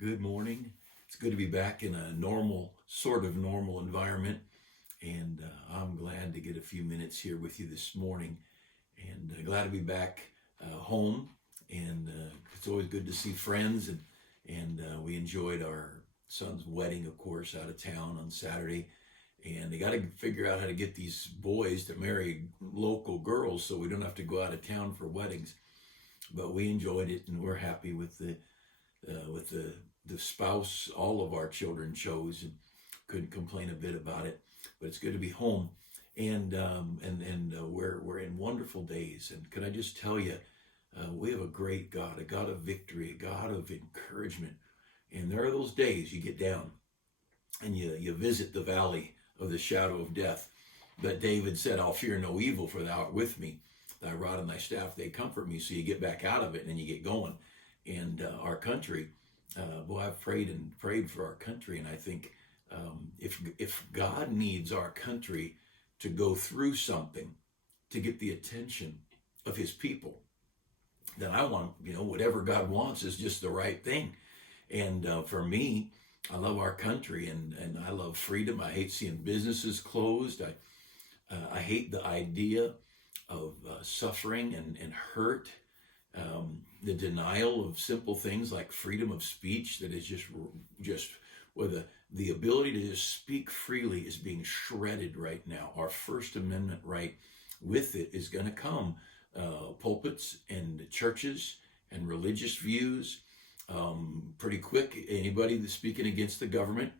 Good morning. It's good to be back in a sort of normal environment, and I'm glad to get a few minutes here with you this morning, and glad to be back home. And it's always good to see friends, and we enjoyed our son's wedding, of course, out of town on Saturday. And they got to figure out how to get these boys to marry local girls so we don't have to go out of town for weddings. But we enjoyed it, and we're happy with the spouse all of our children chose, and couldn't complain a bit about it. But it's good to be home, and we're in wonderful days. And can I just tell you, we have a great God, a God of victory, a God of encouragement. And there are those days you get down and you visit the valley of the shadow of death. But David said, "I'll fear no evil, for thou art with me. Thy rod and thy staff, they comfort me." So you get back out of it and then you get going. And our country, boy, I've prayed and prayed for our country, and I think if God needs our country to go through something to get the attention of His people, then I want, whatever God wants is just the right thing. And for me, I love our country, and I love freedom. I hate seeing businesses closed. I hate the idea of suffering and hurt. The denial of simple things like freedom of speech that is just where the ability to just speak freely is being shredded right now. Our First Amendment right with it is going to come. Pulpits and churches and religious views, pretty quick. Anybody that's speaking against the government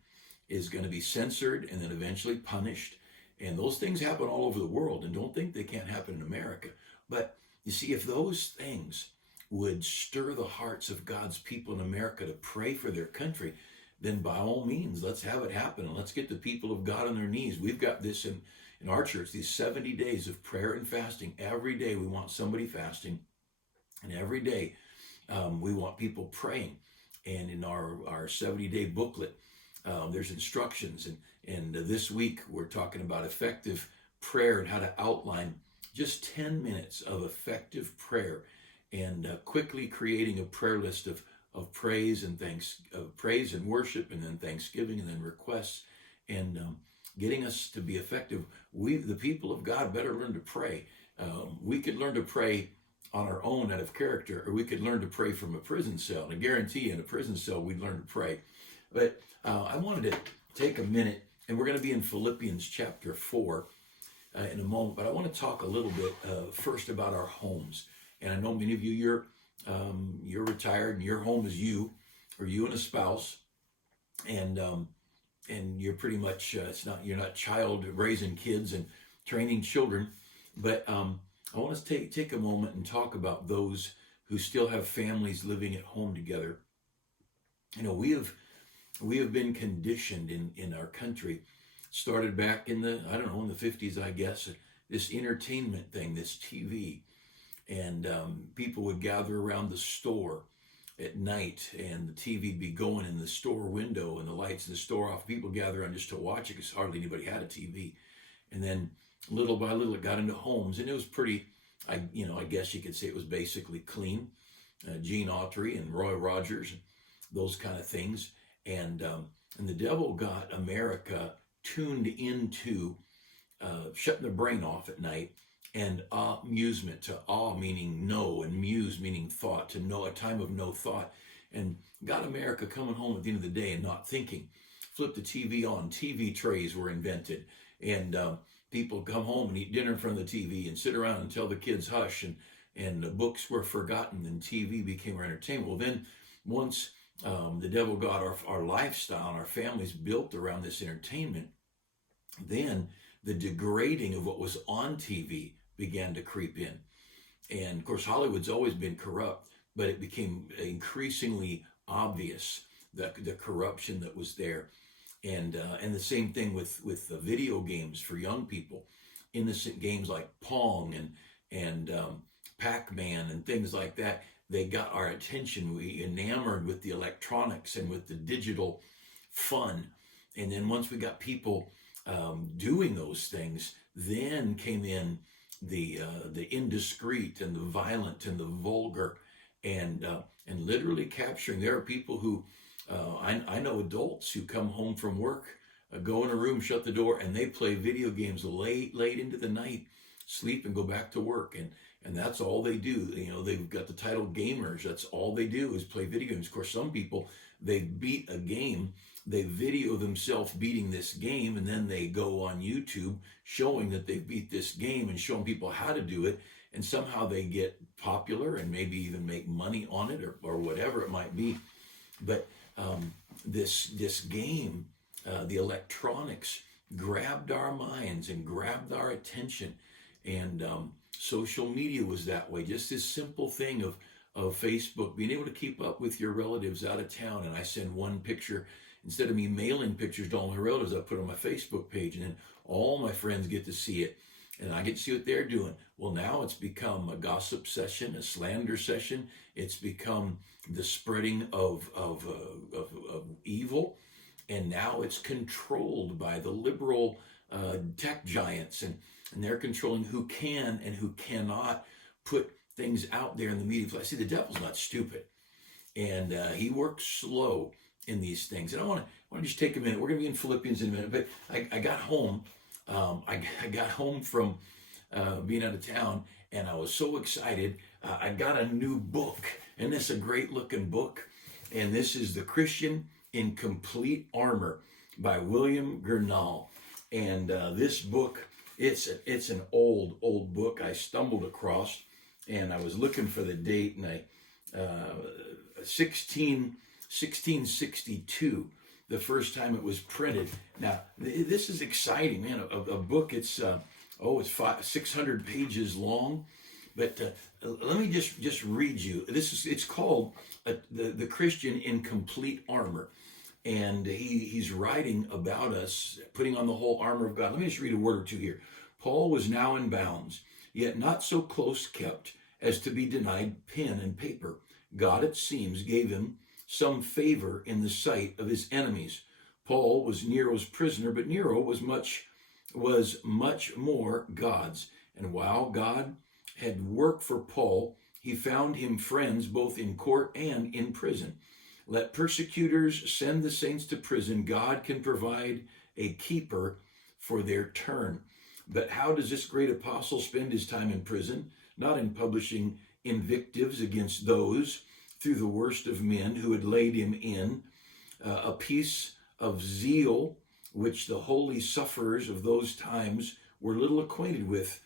is going to be censored and then eventually punished. And those things happen all over the world, and don't think they can't happen in America. But you see, if those things would stir the hearts of God's people in America to pray for their country, then by all means, let's have it happen, and let's get the people of God on their knees. We've got this in our church, these 70 days of prayer and fasting. Every day we want somebody fasting, and every day we want people praying. And in our 70-day booklet, there's instructions. And this week we're talking about effective prayer and how to outline just 10 minutes of effective prayer, and quickly creating a prayer list of praise and praise and worship, and then thanksgiving, and then requests, and getting us to be effective. We, the people of God, better learn to pray. We could learn to pray on our own out of character, or we could learn to pray from a prison cell. And I guarantee you, in a prison cell, we'd learn to pray. But I wanted to take a minute, and we're going to be in Philippians chapter 4 in a moment. But I want to talk a little bit first about our homes. And I know many of you, you're retired, and your home is you, or you and a spouse, and you're pretty much you're not child raising kids and training children. But I want us to take a moment and talk about those who still have families living at home together. We have been conditioned in our country, started back in the 50s, I guess, this entertainment thing, this TV. And people would gather around the store at night, and the TV be going in the store window and the lights in the store off. People gather around just to watch it because hardly anybody had a TV. And then little by little it got into homes, and it was pretty, I guess you could say it was basically clean. Gene Autry and Roy Rogers, those kind of things. And the devil got America tuned into shutting their brain off at night, and amusement, to awe meaning no, and muse meaning thought, to know, a time of no thought, and got America coming home at the end of the day and not thinking. Flip the TV on. TV trays were invented, and people come home and eat dinner in front of the TV and sit around and tell the kids hush, and the books were forgotten, and TV became our entertainment. Well, then once the devil got our lifestyle and our families built around this entertainment, then the degrading of what was on TV began to creep in. And of course, Hollywood's always been corrupt, but it became increasingly obvious the corruption that was there. And the same thing with the video games for young people, innocent games like Pong and Pac-Man and things like that. They got our attention. We enamored with the electronics and with the digital fun. And then once we got people doing those things, then came in the indiscreet and the violent and the vulgar, and literally capturing. There are people who I know adults who come home from work, go in a room, shut the door, and they play video games late into the night, sleep and go back to work. And that's all they do. You know, they've got the title gamers. That's all they do is play video games. Of course, some people, they beat a game, they video themselves beating this game, and then they go on YouTube showing that they beat this game and showing people how to do it. And somehow they get popular and maybe even make money on it, or whatever it might be. But this game, the electronics, grabbed our minds and grabbed our attention. And social media was that way. Just this simple thing of Facebook, being able to keep up with your relatives out of town. And I send one picture, instead of me mailing pictures to all my relatives, I put on my Facebook page, and then all my friends get to see it. And I get to see what they're doing. Well, now it's become a gossip session, a slander session. It's become the spreading of evil. And now it's controlled by the liberal tech giants. And they're controlling who can and who cannot put things out there in the media. I see the devil's not stupid. And he works slow in these things. And I want to just take a minute. We're going to be in Philippians in a minute. But I got home. I got home from being out of town, and I was so excited. I got a new book, and this is a great looking book. And this is The Christian in Complete Armor by William Gurnall. And this book, it's an old book I stumbled across, and I was looking for the date, and 1662, the first time it was printed. Now, this is exciting, man. A book, it's 600 pages long. But let me just read you. It's called the Christian in Complete Armor. And he's writing about us, putting on the whole armor of God. Let me just read a word or two here. Paul was now in bounds, yet not so close kept as to be denied pen and paper. God, it seems, gave him some favor in the sight of his enemies. Paul was Nero's prisoner, but Nero was much more God's. And while God had worked for Paul, he found him friends both in court and in prison. Let persecutors send the saints to prison. God can provide a keeper for their turn. But how does this great apostle spend his time in prison? Not in publishing invectives against those through the worst of men who had laid him in, a piece of zeal which the holy sufferers of those times were little acquainted with,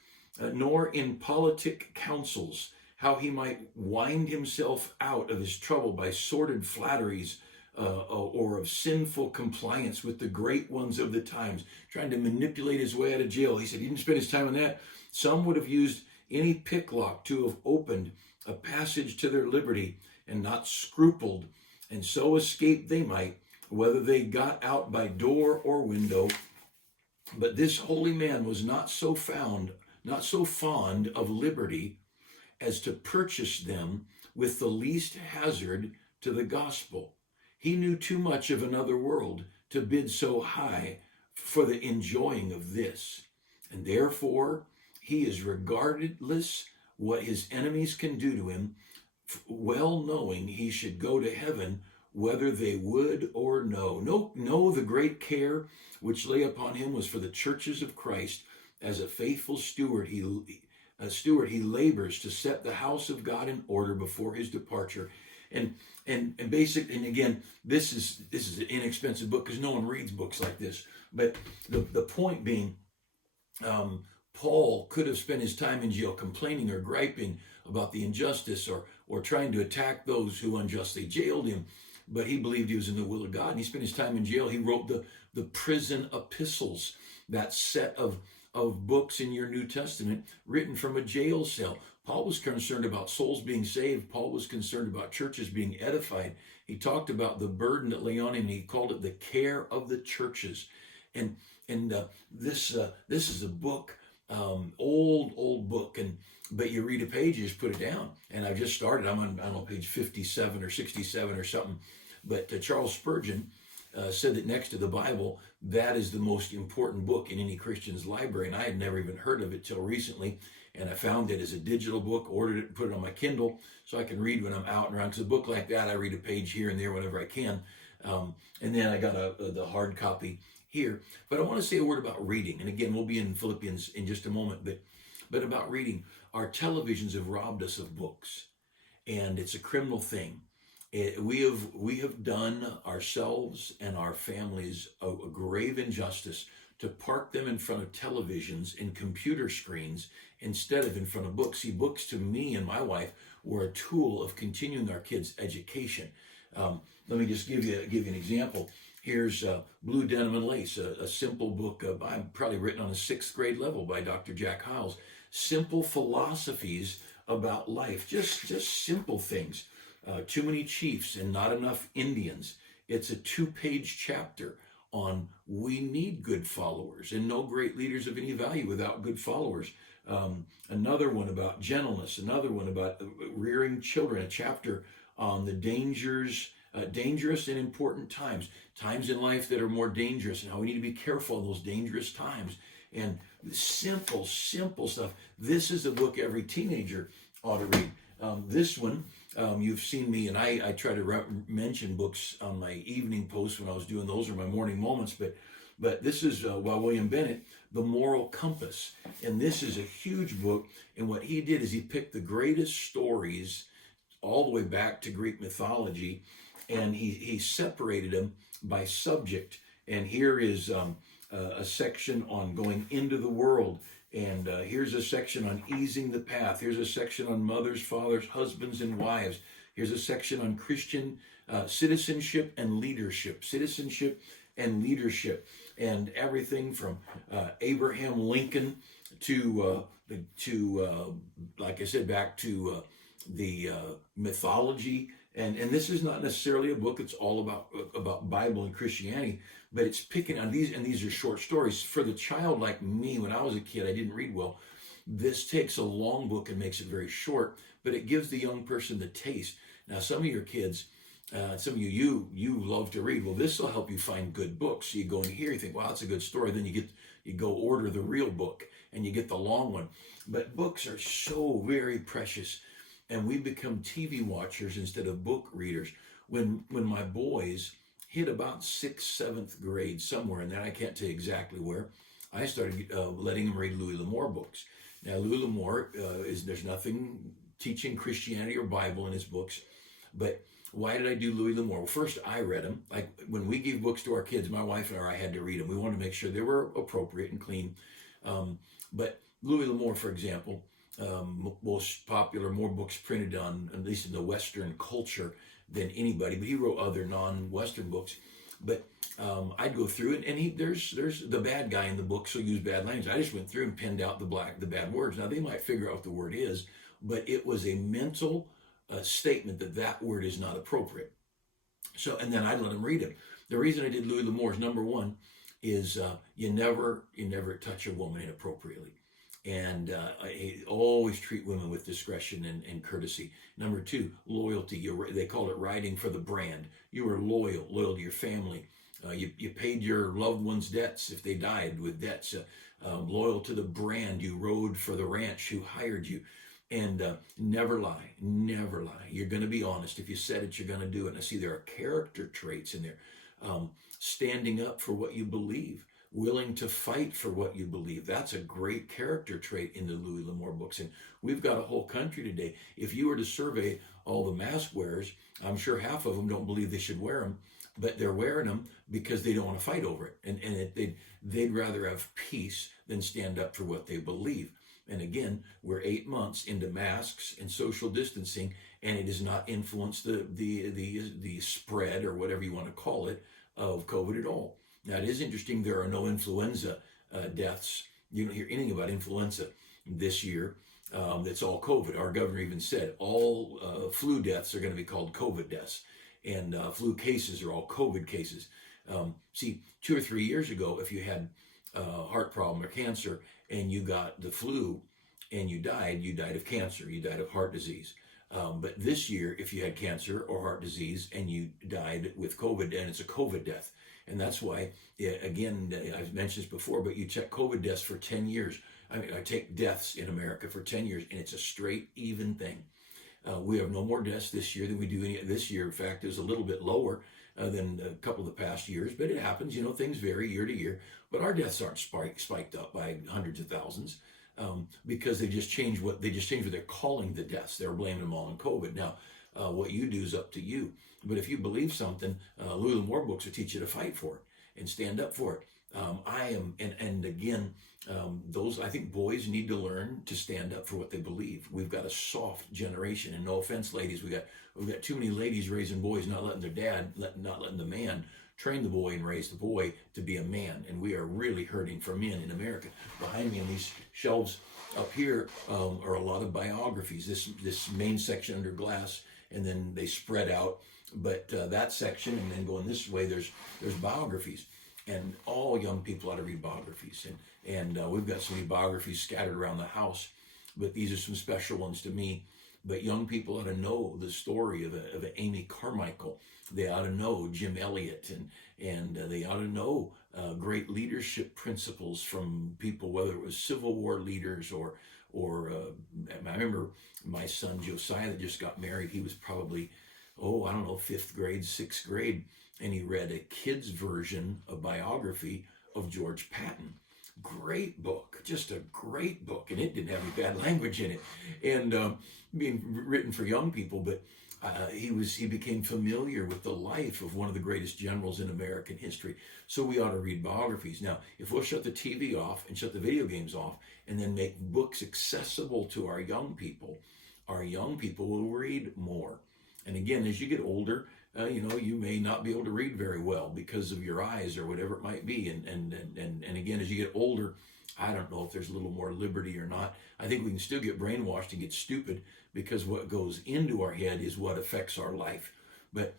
nor in politic counsels, how he might wind himself out of his trouble by sordid flatteries or of sinful compliance with the great ones of the times, trying to manipulate his way out of jail. He said he didn't spend his time on that. Some would have used any picklock to have opened a passage to their liberty and not scrupled, and so escape they might, whether they got out by door or window. But this holy man was not so fond of liberty as to purchase them with the least hazard to the gospel. He knew too much of another world to bid so high for the enjoying of this. And therefore, he is regardless what his enemies can do to him, well knowing he should go to heaven whether they would or no. No, the great care which lay upon him was for the churches of Christ. As a faithful steward, he labors to set the house of God in order before his departure. And again, this is an inexpensive book because no one reads books like this. But the point being, Paul could have spent his time in jail complaining or griping about the injustice or trying to attack those who unjustly jailed him. But he believed he was in the will of God, and he spent his time in jail. He wrote the prison epistles, that set of books in your New Testament written from a jail cell. Paul was concerned about souls being saved. Paul was concerned about churches being edified. He talked about the burden that lay on him, and he called it the care of the churches. And this is a book, old book, but you read a page, you just put it down. And I just started. I'm on, I don't know, page 57 or 67 or something. But Charles Spurgeon said that next to the Bible, that is the most important book in any Christian's library. And I had never even heard of it till recently. And I found it as a digital book, ordered it, put it on my Kindle so I can read when I'm out and around. Because a book like that, I read a page here and there whenever I can. And then I got the hard copy here. But I want to say a word about reading. And again, we'll be in Philippians in just a moment. But about reading, our televisions have robbed us of books, and it's a criminal thing. We have done ourselves and our families a grave injustice to park them in front of televisions and computer screens instead of in front of books. See, books to me and my wife were a tool of continuing our kids' education. Let me just give you an example. Here's Blue Denim and Lace, a simple book I'm probably written on a 6th grade level by Dr. Jack Hyles. Simple philosophies about life, just simple things. Too many chiefs and not enough Indians. It's a 2-page chapter on we need good followers and no great leaders of any value without good followers. Another one about gentleness, another one about rearing children, a chapter on the dangerous and important times in life that are more dangerous and how we need to be careful in those dangerous times. And simple stuff. This is a book every teenager ought to read. This one, you've seen me, and I try to mention books on my evening posts when I was doing those, or my morning moments, but this is by William Bennett, The Moral Compass. And this is a huge book, and what he did is he picked the greatest stories all the way back to Greek mythology, and he separated them by subject. And here is a section on going into the world, and here's a section on easing the path. Here's a section on mothers, fathers, husbands, and wives. Here's a section on Christian citizenship and leadership. And everything from Abraham Lincoln to like I said, back to the mythology. And this is not necessarily a book that's all about Bible and Christianity, but it's picking on these, and these are short stories. For the child like me, when I was a kid, I didn't read well. This takes a long book and makes it very short, but it gives the young person the taste. Now, some of your kids, some of you love to read. Well, this will help you find good books. So you go in here, you think, wow, that's a good story. Then you go order the real book, and you get the long one. But books are so very precious, and we become TV watchers instead of book readers. When my boys hit about 6th, 7th grade, somewhere in there, I can't tell you exactly where, I started letting them read Louis L'Amour books. Now, Louis L'Amour, there's nothing teaching Christianity or Bible in his books, but why did I do Louis L'Amour? Well, first, I read them. Like, when we gave books to our kids, my wife and I had to read them. We wanted to make sure they were appropriate and clean. But Louis L'Amour, for example, most popular, more books printed on, at least in the Western culture, than anybody, but he wrote other non-Western books. But I'd go through it, and there's the bad guy in the book, so use bad language. I just went through and pinned out the bad words. Now, they might figure out what the word is, but it was a mental statement that word is not appropriate. So, and then I'd let them read it. The reason I did Louis L'Amour is, number one, is you never touch a woman inappropriately. And always treat women with discretion and courtesy. Number two, loyalty. They call it riding for the brand. You were loyal to your family. You paid your loved ones' debts if they died with debts. Loyal to the brand. You rode for the ranch who hired you. And never lie. You're going to be honest. If you said it, you're going to do it. And I see there are character traits in there. Standing up for what you believe. Willing to fight for what you believe. That's a great character trait in the Louis L'Amour books. And we've got a whole country today. If you were to survey all the mask wearers, I'm sure half of them don't believe they should wear them, but they're wearing them because they don't want to fight over it. And they'd rather have peace than stand up for what they believe. And again, we're 8 months into masks and social distancing, and it has not influenced the spread, or whatever you want to call it, of COVID at all. Now, it is interesting, there are no influenza deaths. You don't hear anything about influenza this year. It's all COVID. Our governor even said all flu deaths are going to be called COVID deaths, and flu cases are all COVID cases. See, 2 or 3 years ago, if you had a heart problem or cancer and you got the flu and you died of cancer, you died of heart disease. But this year, if you had cancer or heart disease and you died with COVID, and it's a COVID death. And that's why, again, I've mentioned this before, but you check COVID deaths for 10 years. I take deaths in America for 10 years, and it's a straight, even thing. We have no more deaths this year than we do this year. In fact, it's a little bit lower. than a couple of the past years, but it happens. Things vary year to year. But our deaths aren't spiked up by hundreds of thousands because they just changed what they're calling the deaths. They're blaming them all on COVID. Now, what you do is up to you. But if you believe something, Wildomar books will teach you to fight for it and stand up for it. I think boys need to learn to stand up for what they believe. We've got a soft generation, and no offense, ladies, we've got too many ladies raising boys, not letting their dad, not letting the man train the boy and raise the boy to be a man. And we are really hurting for men in America. Behind me on these shelves up here are a lot of biographies. This main section under glass, and then they spread out. But that section, and then going this way, there's biographies. And all young people ought to read biographies. And we've got so many biographies scattered around the house, but these are some special ones to me. But young people ought to know the story of Amy Carmichael. They ought to know Jim Elliot, and they ought to know great leadership principles from people, whether it was Civil War leaders or I remember my son Josiah that just got married. He was probably, I don't know, 5th grade, 6th grade, and he read a kid's version of biography of George Patton. Great book, just a great book, and it didn't have any bad language in it, and being written for young people, but he became familiar with the life of one of the greatest generals in American history. So we ought to read biographies. Now, if we'll shut the TV off and shut the video games off and then make books accessible to our young people will read more. And again, as you get older, you may not be able to read very well because of your eyes or whatever it might be. And again, as you get older, I don't know if there's a little more liberty or not. I think we can still get brainwashed and get stupid because what goes into our head is what affects our life. But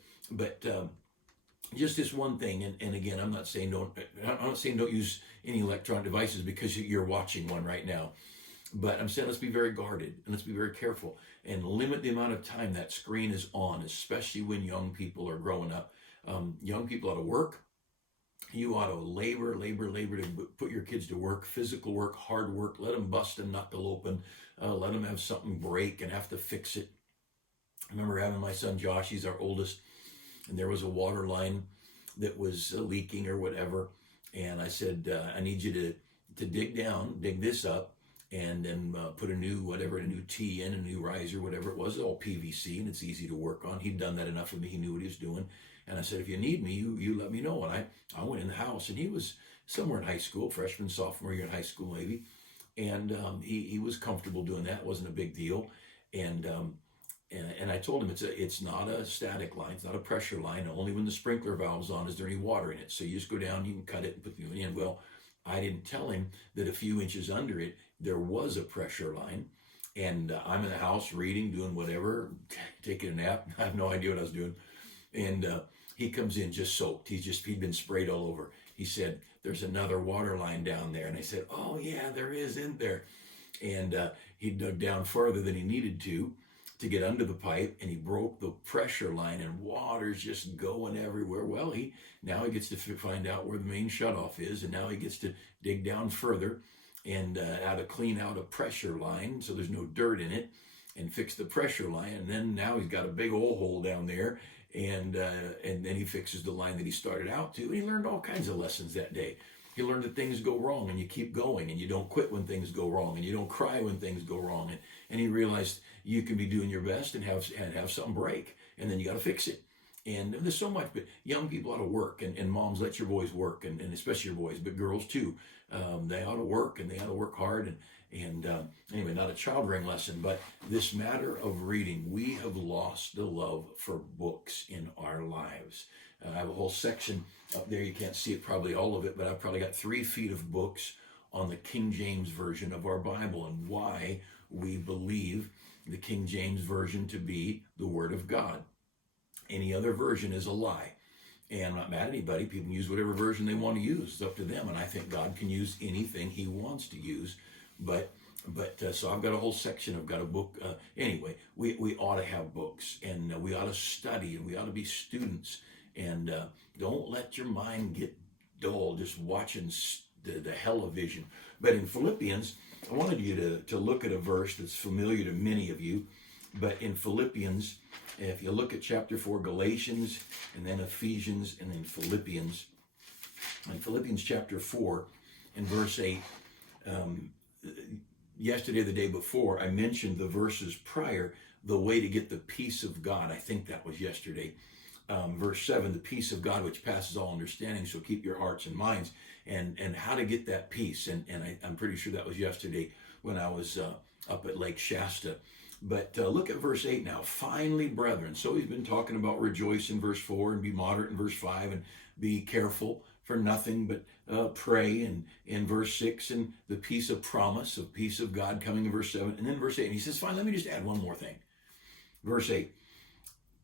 just this one thing, and again, I'm not saying don't use any electronic devices because you're watching one right now. But I'm saying let's be very guarded and let's be very careful and limit the amount of time that screen is on, especially when young people are growing up. Young people ought to work. You ought to labor to put your kids to work, physical work, hard work. Let them bust a knuckle open. Let them have something break and have to fix it. I remember having my son Josh, he's our oldest, and there was a water line that was leaking or whatever. And I said, I need you to dig this up, and then put a new T in, a new riser, whatever it was, all PVC, and it's easy to work on. He'd done that enough with me. He knew what he was doing. And I said, if you need me, you let me know. And I went in the house, and he was somewhere in high school, freshman, sophomore year in high school maybe. And he was comfortable doing that. It wasn't a big deal. And I told him it's not a static line. It's not a pressure line. Only when the sprinkler valve's on is there any water in it. So you just go down, you can cut it and put the unit in. Well, I didn't tell him that a few inches under it, there was a pressure line. And I'm in the house reading, doing whatever, taking a nap. I have no idea what I was doing. And he comes in just soaked. He'd been sprayed all over. He said, there's another water line down there. And I said, oh yeah, there is, isn't there? And he dug down further than he needed to get under the pipe, and he broke the pressure line, and water's just going everywhere. Well, now he gets to find out where the main shutoff is, and now he gets to dig down further and how to clean out a pressure line so there's no dirt in it, and fix the pressure line. And then now he's got a big old hole down there, and then he fixes the line that he started out to. And he learned all kinds of lessons that day. He learned that things go wrong, and you keep going, and you don't quit when things go wrong, and you don't cry when things go wrong. And he realized you can be doing your best and have something break, and then you got to fix it. And there's so much, but young people ought to work, and moms, let your boys work, and especially your boys, but girls too. They ought to work, and they ought to work hard. And anyway, not a child ring lesson, but this matter of reading, we have lost the love for books in our lives. I have a whole section up there. You can't see it, probably all of it, but I've probably got 3 feet of books on the King James Version of our Bible and why we believe the King James Version to be the Word of God. Any other version is a lie. And I'm not mad at anybody. People can use whatever version they want to use. It's up to them. And I think God can use anything he wants to use. So I've got a whole section. I've got a book. Anyway, we ought to have books, and we ought to study, and we ought to be students. And don't let your mind get dull just watching the television. But in Philippians, I wanted you to look at a verse that's familiar to many of you. But in Philippians, if you look at chapter 4, Galatians, and then Ephesians, and then Philippians, in Philippians chapter 4 and verse 8, yesterday or the day before, I mentioned the verses prior, the way to get the peace of God. I think that was yesterday. Verse 7, the peace of God which passes all understanding, so keep your hearts and minds, and how to get that peace. And I'm pretty sure that was yesterday when I was up at Lake Shasta. But look at verse 8 now. Finally, brethren. So he's been talking about rejoice in verse 4 and be moderate in verse 5 and be careful for nothing but pray, and in verse 6, and the peace of promise, of peace of God coming in verse 7. And then verse 8, and he says, fine, let me just add one more thing. Verse 8.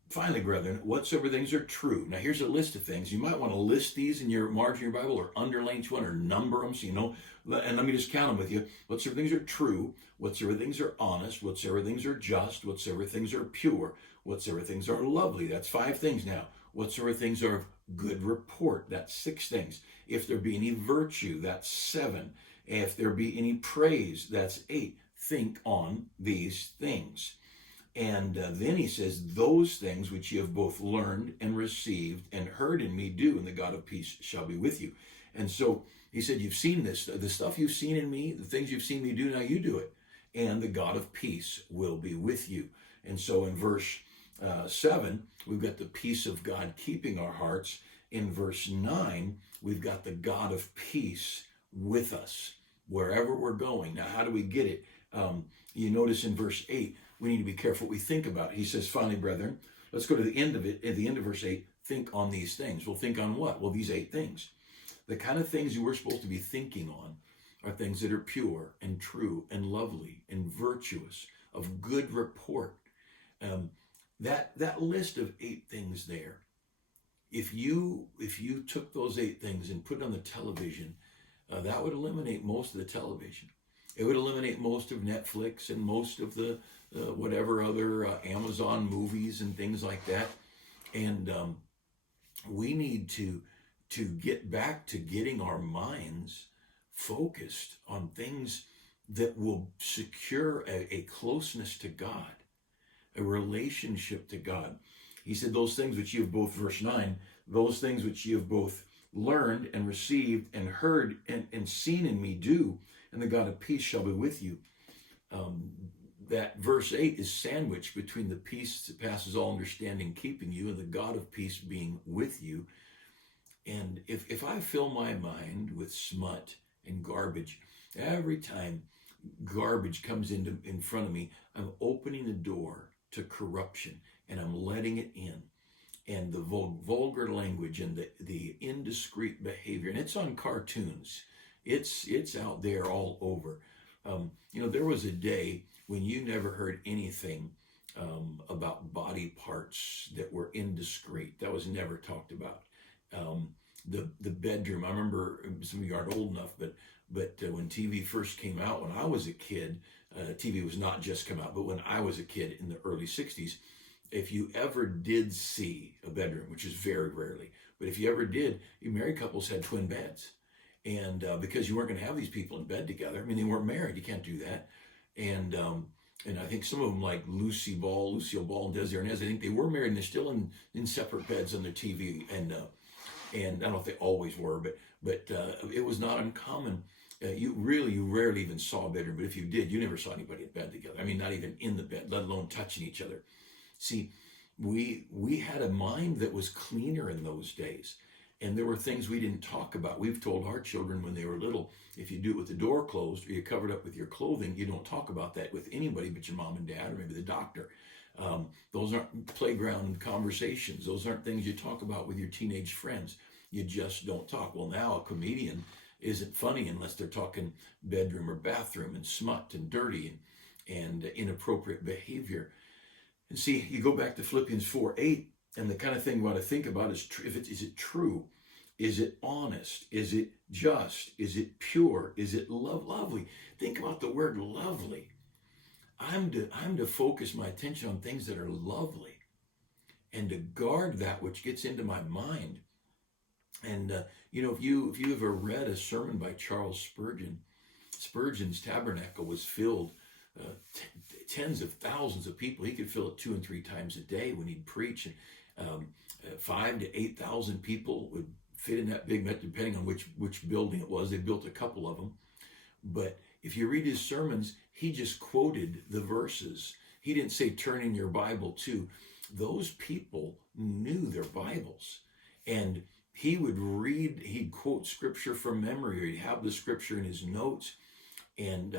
Finally, brethren, whatsoever things are true. Now, here's a list of things. You might want to list these in your margin of your Bible, or underline each one, or number them so you know. And let me just count them with you. Whatsoever things are true, whatsoever things are honest, whatsoever things are just, whatsoever things are pure, whatsoever things are lovely. That's 5 things now. Whatsoever things are of good report. That's 6 things. If there be any virtue, that's 7. If there be any praise, that's 8. Think on these things. And then he says, those things which ye have both learned and received and heard in me do, and the God of peace shall be with you. And so he said, you've seen this, the stuff you've seen in me, the things you've seen me do, now you do it. And the God of peace will be with you. And so in verse 7, we've got the peace of God keeping our hearts. In verse 9, we've got the God of peace with us wherever we're going. Now, how do we get it? You notice in verse 8, we need to be careful what we think about. He says, finally, brethren, let's go to the end of it. At the end of verse 8, think on these things. Well, think on what? Well, these 8 things. The kind of things you we're supposed to be thinking on are things that are pure and true and lovely and virtuous, of good report. That list of 8 things there, if you took those 8 things and put it on the television, that would eliminate most of the television. It would eliminate most of Netflix and most of the whatever other Amazon movies and things like that. And we need to get back to getting our minds focused on things that will secure a closeness to God, a relationship to God. He said, those things which you have both, verse 9, those things which you have both learned and received and heard and seen in me do, and the God of peace shall be with you. That verse 8 is sandwiched between the peace that passes all understanding keeping you and the God of peace being with you. And if I fill my mind with smut and garbage, every time garbage comes in front of me, I'm opening the door to corruption, and I'm letting it in. And the vulgar language and the indiscreet behavior, and it's on cartoons. It's out there all over. There was a day when you never heard anything about body parts that were indiscreet. That was never talked about. The bedroom. I remember, some of you aren't old enough, but when TV first came out, when I was a kid, TV was not just come out, but when I was a kid in the early 60s, if you ever did see a bedroom, which is very rarely, but if you ever did, married couples had twin beds. And because you weren't going to have these people in bed together. I mean, they weren't married. You can't do that. And I think some of them, like Lucille Ball and Desi Arnaz, I think they were married and they're still in separate beds on their TV. And I don't know if they always were, but it was not uncommon. You rarely even saw a bedroom. But if you did, you never saw anybody in bed together. I mean, not even in the bed, let alone touching each other. See, we had a mind that was cleaner in those days. And there were things we didn't talk about. We've told our children when they were little, if you do it with the door closed or you covered up with your clothing, you don't talk about that with anybody but your mom and dad or maybe the doctor. Those aren't playground conversations. Those aren't things you talk about with your teenage friends. You just don't talk. Well, now a comedian isn't funny unless they're talking bedroom or bathroom and smut and dirty and inappropriate behavior. And see, you go back to Philippians 4:8, and the kind of thing we want to think about is, is it true? Is it honest? Is it just? Is it pure? Is it lovely? Think about the word lovely. I'm to focus my attention on things that are lovely and to guard that which gets into my mind. And, if you ever read a sermon by Charles Spurgeon, Spurgeon's tabernacle was filled tens of thousands of people. He could fill it 2 and 3 times a day when he'd preach, and 5 to 8,000 people would fit in that big met, depending on which building it was. They built a couple of them, but if you read his sermons, he just quoted the verses. He didn't say turn in your Bible to. Those people knew their Bibles, and he would read, he'd quote scripture from memory, or he'd have the scripture in his notes. And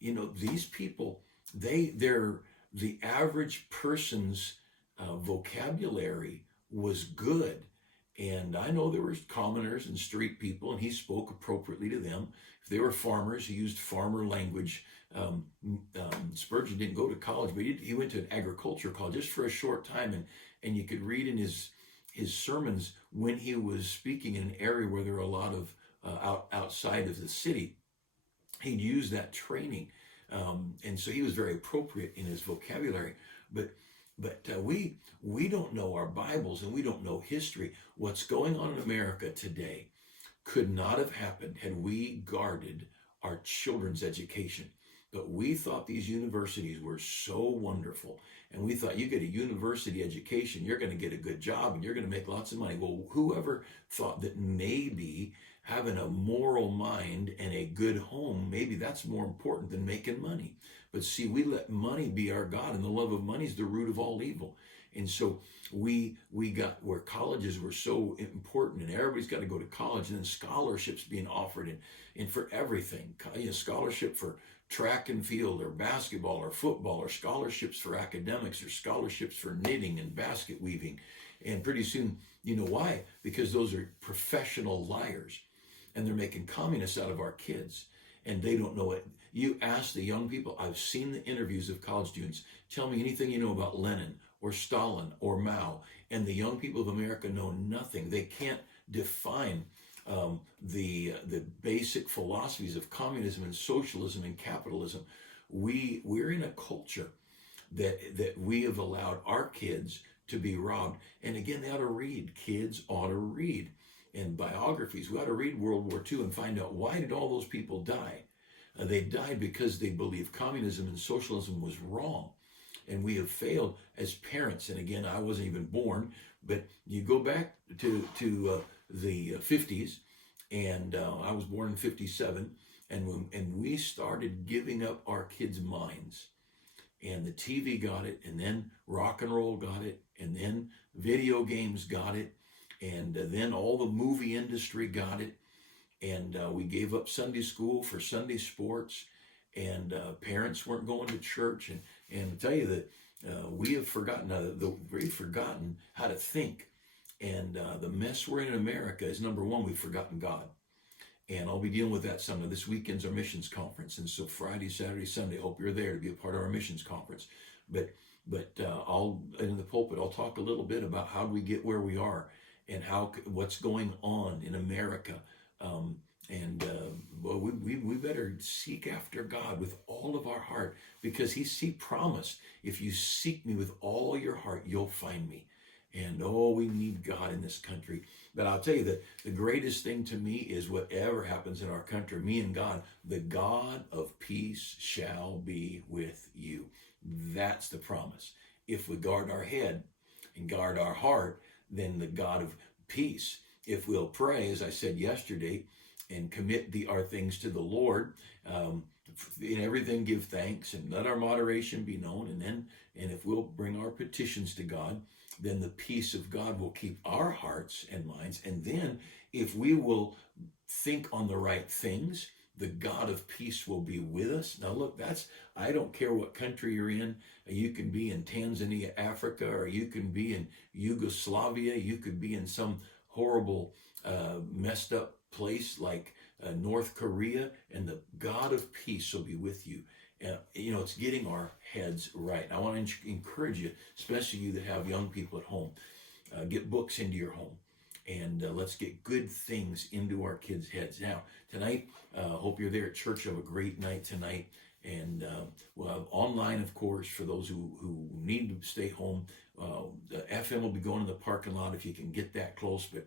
these people, they're the average person's vocabulary was good. And I know there were commoners and street people, and he spoke appropriately to them. If they were farmers, he used farmer language. Spurgeon didn't go to college, but he went to an agriculture college just for a short time, and you could read in his sermons when he was speaking in an area where there were a lot of outside of the city. He'd use that training, and so he was very appropriate in his vocabulary. But we don't know our Bibles, and we don't know history. What's going on in America today could not have happened had we guarded our children's education. But we thought these universities were so wonderful, and we thought you get a university education, you're going to get a good job, and you're going to make lots of money. Well, whoever thought that maybe having a moral mind and a good home, maybe that's more important than making money. But see, we let money be our God, and the love of money is the root of all evil. And so we got where colleges were so important, and everybody's got to go to college, and then scholarships being offered, and for everything, scholarship for track and field or basketball or football, or scholarships for academics, or scholarships for knitting and basket weaving. And pretty soon, you know why? Because those are professional liars, and they're making communists out of our kids, and they don't know it. You ask the young people, I've seen the interviews of college students, tell me anything you know about Lenin or Stalin or Mao, and the young people of America know nothing. They can't define the basic philosophies of communism and socialism and capitalism. We're in a culture that we have allowed our kids to be robbed. And again, they ought to read. Kids ought to read. And biographies, we ought to read World War II and find out, why did all those people die? They died because they believed communism and socialism was wrong. And we have failed as parents. And again, I wasn't even born, but you go back to the 50s, and I was born in 57, and we started giving up our kids' minds. And the TV got it, and then rock and roll got it, and then video games got it, and then all the movie industry got it, and we gave up Sunday school for Sunday sports, and parents weren't going to church, and I tell you that we have forgotten how to think, and the mess we're in America is, number one, we've forgotten God, and I'll be dealing with that Sunday. This weekend's our missions conference, and so Friday, Saturday, Sunday, hope you're there to be a part of our missions conference. But I'll in the pulpit, I'll talk a little bit about how we get where we are, and what's going on in America. We better seek after God with all of our heart, because he promised, if you seek me with all your heart, you'll find me. And we need God in this country. But I'll tell you that the greatest thing to me is whatever happens in our country, me and God, the God of peace shall be with you. That's the promise. If we guard our head and guard our heart, then the God of peace. If we'll pray, as I said yesterday, and commit our things to the Lord, in everything give thanks, and let our moderation be known, and if we'll bring our petitions to God, then the peace of God will keep our hearts and minds. And then if we will think on the right things, the God of peace will be with us. Now look, I don't care what country you're in. You can be in Tanzania, Africa, or you can be in Yugoslavia. You could be in some horrible, messed up place like North Korea, and the God of peace will be with you. It's getting our heads right. I want to encourage you, especially you that have young people at home, get books into your home, and let's get good things into our kids' heads. Now, tonight, hope you're there at church. Have a great night tonight, and we'll have online, of course, for those who need to stay home. The FM will be going in the parking lot if you can get that close, but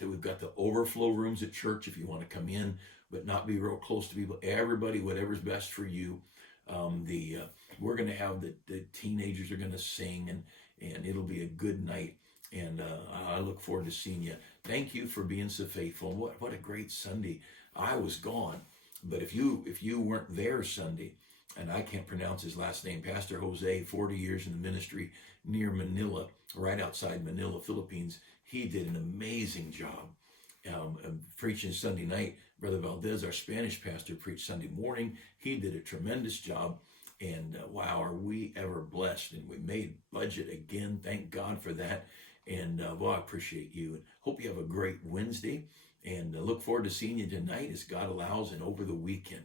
we've got the overflow rooms at church if you want to come in, but not be real close to people. Everybody, whatever's best for you. We're going to have the teenagers are going to sing, and it'll be a good night. And I look forward to seeing you. Thank you for being so faithful. What a great Sunday. I was gone, but if you weren't there Sunday, and I can't pronounce his last name, Pastor Jose, 40 years in the ministry near Manila, right outside Manila, Philippines. He did an amazing job preaching Sunday night. Brother Valdez, our Spanish pastor, preached Sunday morning. He did a tremendous job. And wow, are we ever blessed. And we made budget again. Thank God for that. And well, I appreciate you. And hope you have a great Wednesday. And look forward to seeing you tonight as God allows and over the weekend.